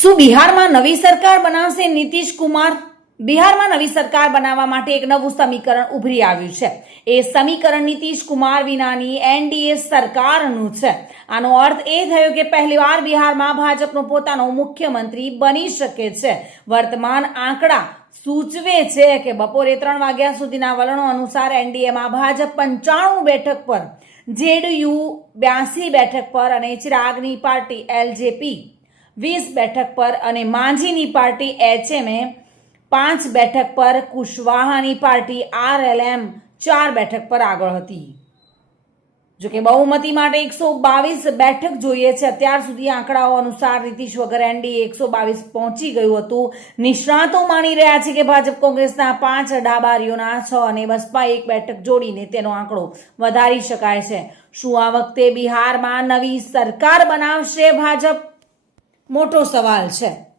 શું બિહારમાં નવી સરકાર બનાવશે નીતિશ કુમાર? બિહારમાં નવી સરકાર બનાવવા માટે એક નવું સમીકરણ ઉભરી આવ્યું છે. એ સમીકરણ નીતિશ કુમાર વિનાની એનડીએ સરકારનું છે. આનો અર્થ એ થયો કે પહેલીવાર બિહારમાં ભાજપનો પોતાનો મુખ્યમંત્રી બની શકે છે. વર્તમાન આંકડા સૂચવે છે કે બપોરે ત્રણ વાગ્યા સુધીના વલણો અનુસાર એનડીએમાં ભાજપ પંચાણું બેઠક પર, જેડીયુ બ્યાસી બેઠક પર અને ચિરાગની પાર્ટી એલજેપી વીસ બેઠક પર અને માંઝીની પાર્ટી એચએમએ પાંચ બેઠક પર કુશવાહાની પાર્ટી આરએલએમ ચાર બેઠક પર આગળ હતી. જોકે બહુમતી માટે એકસો બાવીસ બેઠક જોઈએ છે. અત્યાર સુધી આંકડાઓ અનુસાર નીતિશ વગર એનડીએ એકસો બાવીસ પહોંચી ગયું હતું. નિષ્ણાતો માની રહ્યા છે કે ભાજપ કોંગ્રેસના પાંચ ડાબારીઓના છ અને બસપા એક બેઠક જોડીને તેનો આંકડો વધારી શકાય છે. શું આ વખતે બિહારમાં નવી સરકાર બનાવશે ભાજપ? મોટો સવાલ છે.